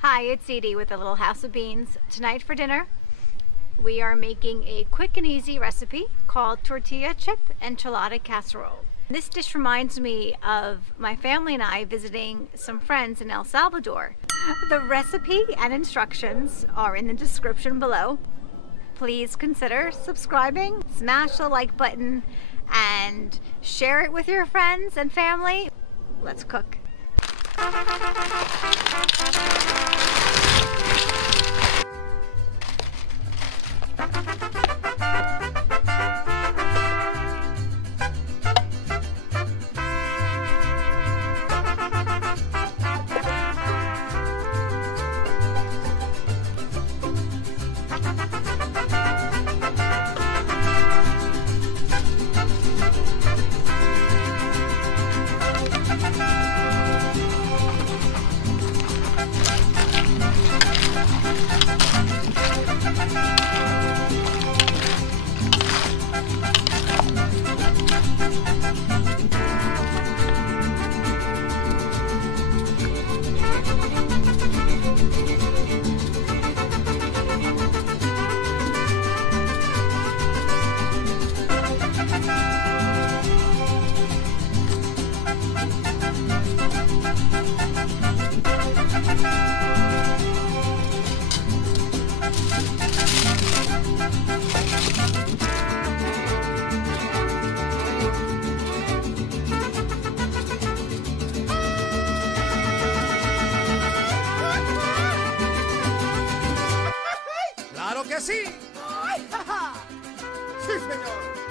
Hi, it's Edye with a Little House of Beans. Tonight for dinner, we are making a quick and easy recipe called Tortilla Enchilada Casserole. This dish reminds me of my family and I visiting some friends in El Salvador. The recipe and instructions are in the description below. Please consider subscribing, smash the like button, and share it with your friends and family. Let's cook. ¡Claro que sí! ¡Ay, ja, ja! ¡Sí, señor!